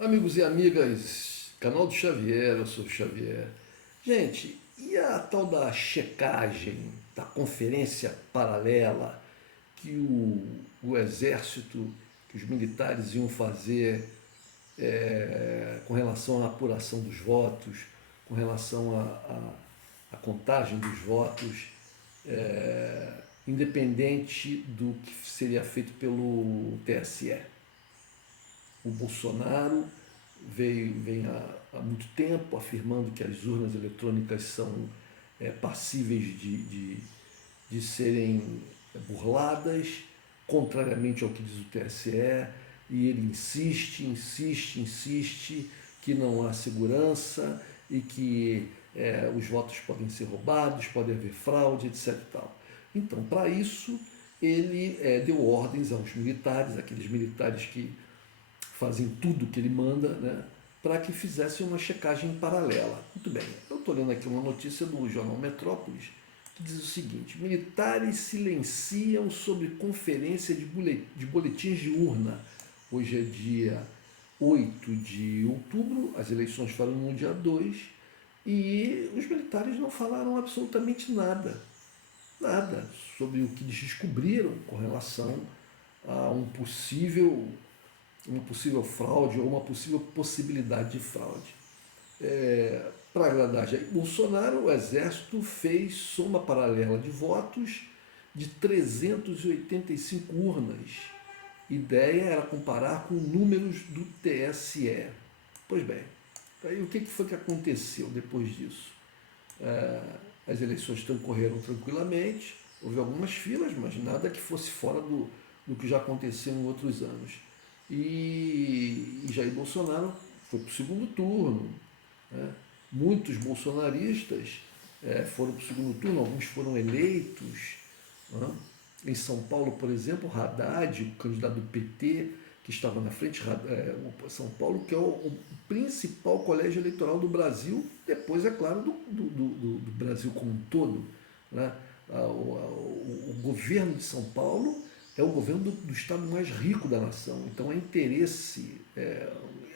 Amigos e amigas, canal do Xavier, eu sou o Xavier. Gente, e a tal da checagem, da conferência paralela que o exército, que os militares iam fazer com relação à apuração dos votos, com relação à contagem dos votos, independente do que seria feito pelo TSE? O Bolsonaro vem há muito tempo afirmando que as urnas eletrônicas são passíveis de serem burladas, contrariamente ao que diz o TSE, e ele insiste que não há segurança e que os votos podem ser roubados, pode haver fraude, etc. Tal. Então, para isso, ele deu ordens aos militares, aqueles militares que fazem tudo que ele manda, né, para que fizessem uma checagem paralela. Muito bem, eu estou lendo aqui uma notícia do jornal Metrópolis que diz o seguinte: militares silenciam sobre conferência de boletins de urna. Hoje é dia 8 de outubro, as eleições foram no dia 2 e os militares não falaram absolutamente nada, nada sobre o que eles descobriram com relação a uma possível fraude ou uma possível possibilidade de fraude. Para agradar Jair Bolsonaro, o Exército fez soma paralela de votos de 385 urnas. Ideia era comparar com números do TSE. Pois bem, aí o que foi que aconteceu depois disso? As eleições transcorreram tranquilamente, houve algumas filas, mas nada que fosse fora do que já aconteceu em outros anos. E Jair Bolsonaro foi para o segundo turno. Né? Muitos bolsonaristas foram para o segundo turno, alguns foram eleitos. Né? Em São Paulo, por exemplo, Haddad, o candidato do PT, que estava na frente, São Paulo, que é o principal colégio eleitoral do Brasil, depois, é claro, do Brasil como um todo. Né? O governo de São Paulo é o governo do estado mais rico da nação. Então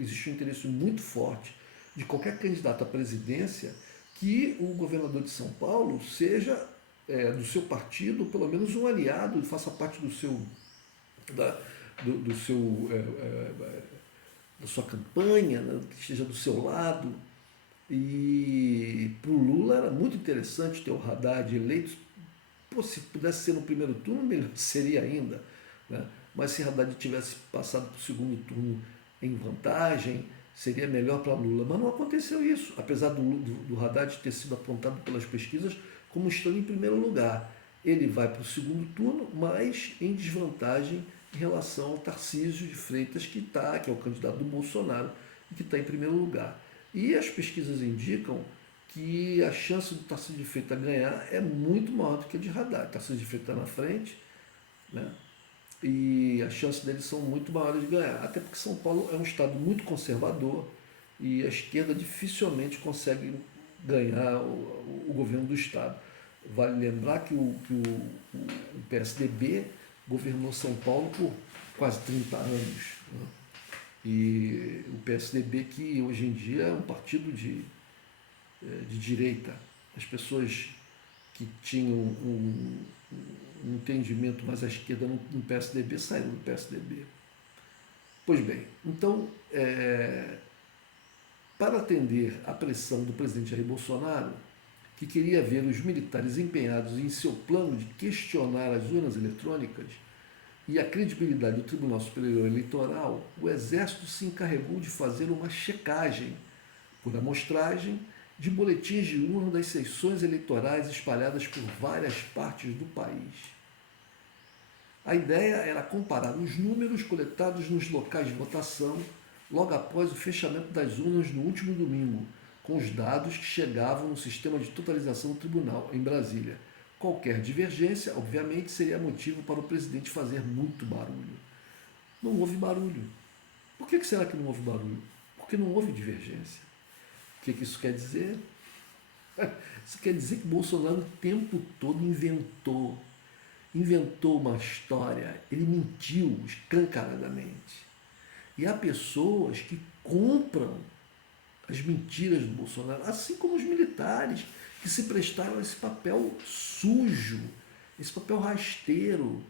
existe um interesse muito forte de qualquer candidato à presidência que o governador de São Paulo seja do seu partido, pelo menos um aliado, e faça parte da, do seu, da sua campanha, né, que esteja do seu lado. E para o Lula era muito interessante ter o Haddad eleito. Pô, se pudesse ser no primeiro turno, melhor seria ainda. Né? Mas se Haddad tivesse passado para o segundo turno em vantagem, seria melhor para Lula. Mas não aconteceu isso, apesar do Haddad ter sido apontado pelas pesquisas como estando em primeiro lugar. Ele vai para o segundo turno, mas em desvantagem em relação ao Tarcísio de Freitas, que é o candidato do Bolsonaro e que está em primeiro lugar. E as pesquisas indicam que a chance do Tarcísio de Freitas ganhar é muito maior do que a de Haddad. O Tarcísio de Freitas está na frente, né? E as chances deles são muito maiores de ganhar. Até porque São Paulo é um estado muito conservador e a esquerda dificilmente consegue ganhar o governo do estado. Vale lembrar que o PSDB governou São Paulo por quase 30 anos. Né? E o PSDB, que hoje em dia é um partido de direita. As pessoas que tinham um entendimento mais à esquerda no PSDB saíram do PSDB. Pois bem, então, para atender à pressão do presidente Jair Bolsonaro, que queria ver os militares empenhados em seu plano de questionar as urnas eletrônicas e a credibilidade do Tribunal Superior Eleitoral, o Exército se encarregou de fazer uma checagem, por amostragem, de boletins de urna das sessões eleitorais espalhadas por várias partes do país. A ideia era comparar os números coletados nos locais de votação logo após o fechamento das urnas no último domingo, com os dados que chegavam no sistema de totalização do tribunal, em Brasília. Qualquer divergência, obviamente, seria motivo para o presidente fazer muito barulho. Não houve barulho. Por que será que não houve barulho? Porque não houve divergência. O que isso quer dizer? Isso quer dizer que Bolsonaro o tempo todo inventou uma história, ele mentiu escancaradamente. E há pessoas que compram as mentiras do Bolsonaro, assim como os militares que se prestaram a esse papel sujo, esse papel rasteiro,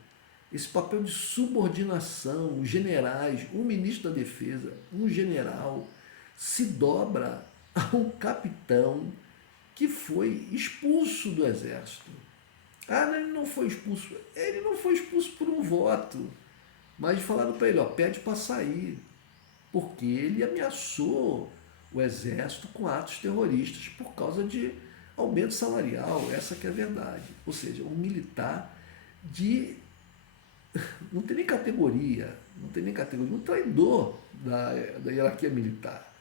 esse papel de subordinação. Os generais, um ministro da Defesa, um general, se dobra a um capitão que foi expulso do Exército. Ah, ele não foi expulso. Ele não foi expulso por um voto. Mas falaram para ele, ó, pede para sair. Porque ele ameaçou o Exército com atos terroristas por causa de aumento salarial. Essa que é a verdade. Ou seja, um militar de... não tem nem categoria. Não tem nem categoria. Um traidor da hierarquia militar.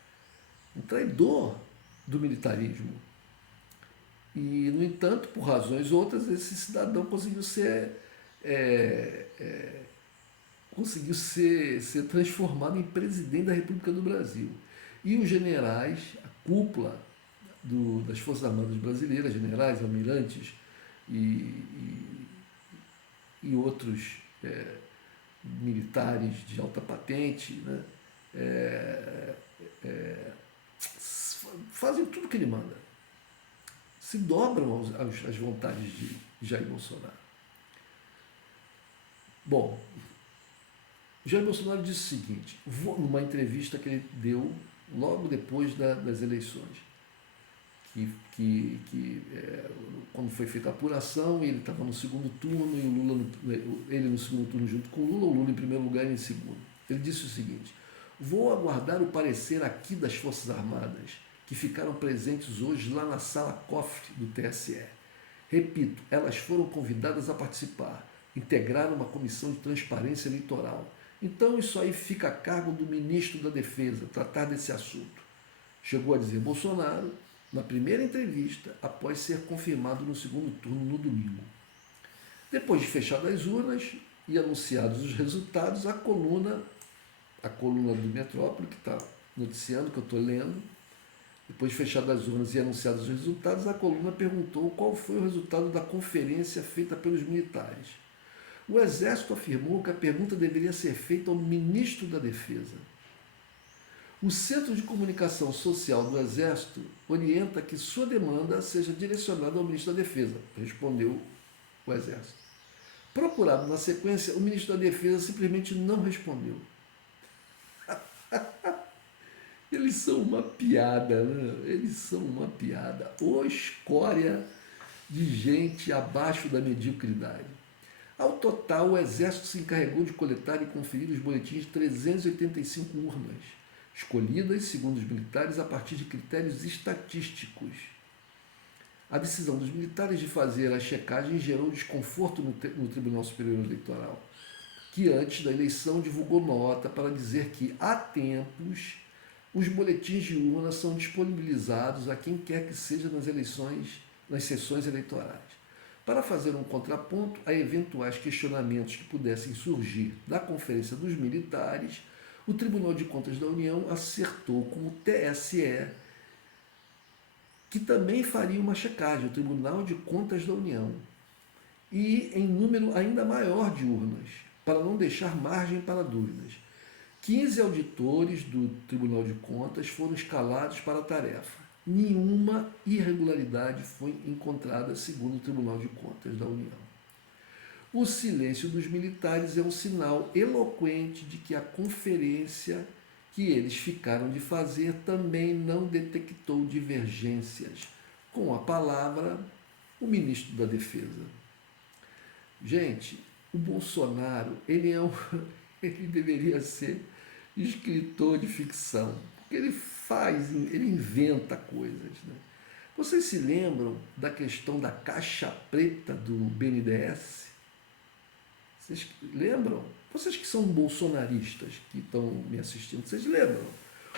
Um traidor do militarismo. E, no entanto, por razões outras, esse cidadão conseguiu ser transformado em presidente da República do Brasil. E os generais, a cúpula das Forças Armadas Brasileiras, generais, almirantes e outros militares de alta patente, né, fazem tudo que ele manda. Se dobram às vontades de Jair Bolsonaro. Bom, Jair Bolsonaro disse o seguinte, numa entrevista que ele deu logo depois das eleições, quando foi feita a apuração, ele estava no segundo turno, e o Lula, ele no segundo turno junto com o Lula em primeiro lugar e em segundo. Ele disse o seguinte, vou aguardar o parecer aqui das Forças Armadas, que ficaram presentes hoje lá na sala cofre do TSE. Repito, elas foram convidadas a participar, integraram uma comissão de transparência eleitoral. Então isso aí fica a cargo do ministro da Defesa, tratar desse assunto. Chegou a dizer Bolsonaro na primeira entrevista, após ser confirmado no segundo turno no domingo. Depois de fechadas as urnas e anunciados os resultados, a coluna do Metrópole, que está noticiando, que eu estou lendo, depois de fechadas as urnas e anunciados os resultados, a coluna perguntou qual foi o resultado da conferência feita pelos militares. O Exército afirmou que a pergunta deveria ser feita ao ministro da Defesa. O Centro de Comunicação Social do Exército orienta que sua demanda seja direcionada ao ministro da Defesa, respondeu o Exército. Procurado na sequência, o ministro da Defesa simplesmente não respondeu. Eles são uma piada, né? Eles são uma piada. Ou escória de gente abaixo da mediocridade. Ao total, o Exército se encarregou de coletar e conferir os boletins de 385 urnas, escolhidas, segundo os militares, a partir de critérios estatísticos. A decisão dos militares de fazer a checagem gerou desconforto no Tribunal Superior Eleitoral, que antes da eleição divulgou nota para dizer que, há tempos, os boletins de urna são disponibilizados a quem quer que seja nas sessões eleitorais. Para fazer um contraponto a eventuais questionamentos que pudessem surgir da Conferência dos Militares, o Tribunal de Contas da União acertou com o TSE, que também faria uma checagem, o Tribunal de Contas da União, e em número ainda maior de urnas, para não deixar margem para dúvidas. 15 auditores do Tribunal de Contas foram escalados para a tarefa. Nenhuma irregularidade foi encontrada, segundo o Tribunal de Contas da União. O silêncio dos militares é um sinal eloquente de que a conferência que eles ficaram de fazer também não detectou divergências. Com a palavra, o ministro da Defesa. Gente, o Bolsonaro, ele deveria ser escritor de ficção, porque ele inventa coisas, né? Vocês se lembram da questão da caixa preta do BNDES? Vocês lembram? Vocês que são bolsonaristas, que estão me assistindo, vocês lembram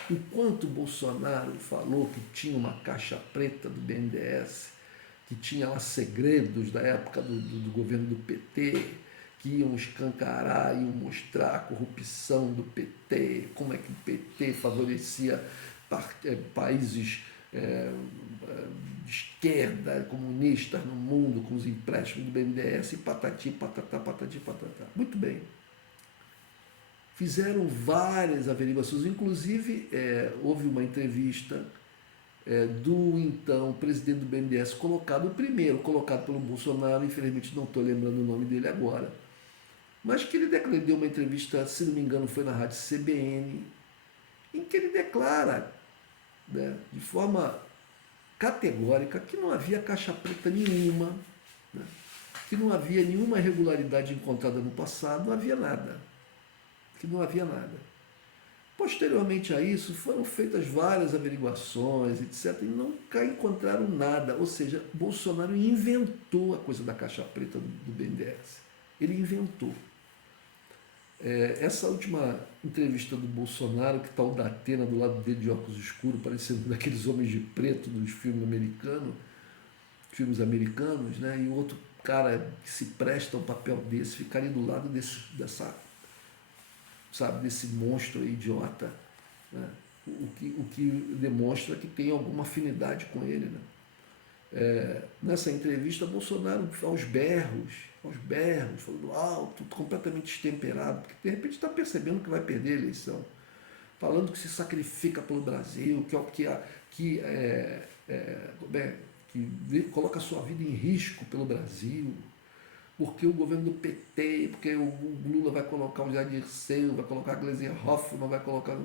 o quanto o Bolsonaro falou que tinha uma caixa preta do BNDES, que tinha lá segredos da época do governo do PT, que iam escancarar, iam mostrar a corrupção do PT, como é que o PT favorecia países de esquerda, comunistas no mundo, com os empréstimos do BNDES, e patati, patatá, patati, patatá. Muito bem. fizeram várias averiguações, inclusive houve uma entrevista do então presidente do BNDES, o primeiro colocado pelo Bolsonaro, infelizmente não estou lembrando o nome dele agora, mas que ele deu uma entrevista, se não me engano foi na rádio CBN, em que ele declara, né, de forma categórica, que não havia caixa preta nenhuma, né, que não havia nenhuma irregularidade encontrada no passado, não havia nada, que não havia nada. Posteriormente a isso, foram feitas várias averiguações, etc., e nunca encontraram nada. Ou seja, Bolsonaro inventou a coisa da caixa preta do BNDES. Ele inventou. Essa última entrevista do Bolsonaro, que está o Datena do lado dele de óculos escuros, parecendo daqueles homens de preto dos filmes americanos, né? E o outro cara que se presta a um papel desse, ficaria do lado desse monstro idiota, né? O que demonstra que tem alguma afinidade com ele, né? Nessa entrevista, Bolsonaro, aos berros, falando alto, completamente destemperado, porque de repente está percebendo que vai perder a eleição, falando que se sacrifica pelo Brasil, que coloca a sua vida em risco pelo Brasil, porque o governo do PT, porque o Lula vai colocar o Jair Dirceu, vai colocar a Gleisi Hoffmann, vai colocar...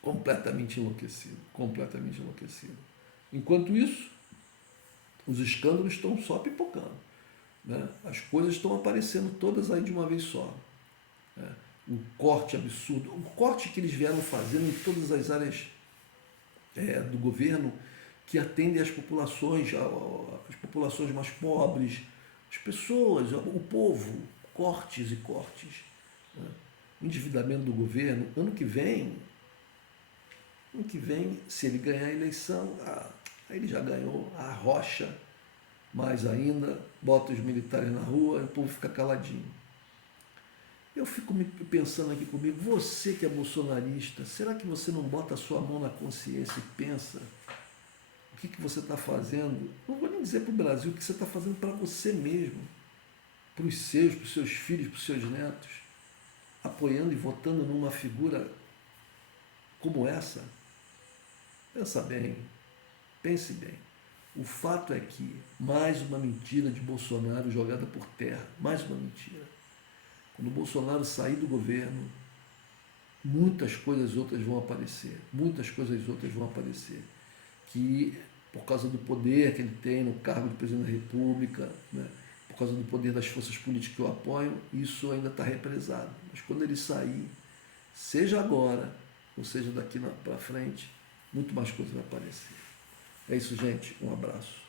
Completamente enlouquecido, completamente enlouquecido. Enquanto isso, os escândalos estão só pipocando, né? As coisas estão aparecendo todas aí de uma vez só, né? Um corte absurdo, o corte que eles vieram fazendo em todas as áreas do governo que atendem às populações mais pobres, as pessoas, o povo, cortes e cortes, né? O endividamento do governo. Ano que vem, se ele ganhar a eleição, aí ele já ganhou, arrocha mais ainda, bota os militares na rua e o povo fica caladinho. Eu fico pensando aqui comigo, você que é bolsonarista, será que você não bota a sua mão na consciência e pensa o que você está fazendo? Não vou nem dizer para o Brasil, o que você está fazendo para você mesmo, para os seus filhos, para os seus netos, apoiando e votando numa figura como essa? Pensa bem, pense bem. O fato é que mais uma mentira de Bolsonaro jogada por terra, mais uma mentira. Quando o Bolsonaro sair do governo, muitas coisas outras vão aparecer, que por causa do poder que ele tem no cargo de presidente da República, né, por causa do poder das forças políticas que o apoiam, isso ainda está represado. Mas quando ele sair, seja agora, ou seja daqui para frente, muito mais coisa vai aparecer. É isso, gente. Um abraço.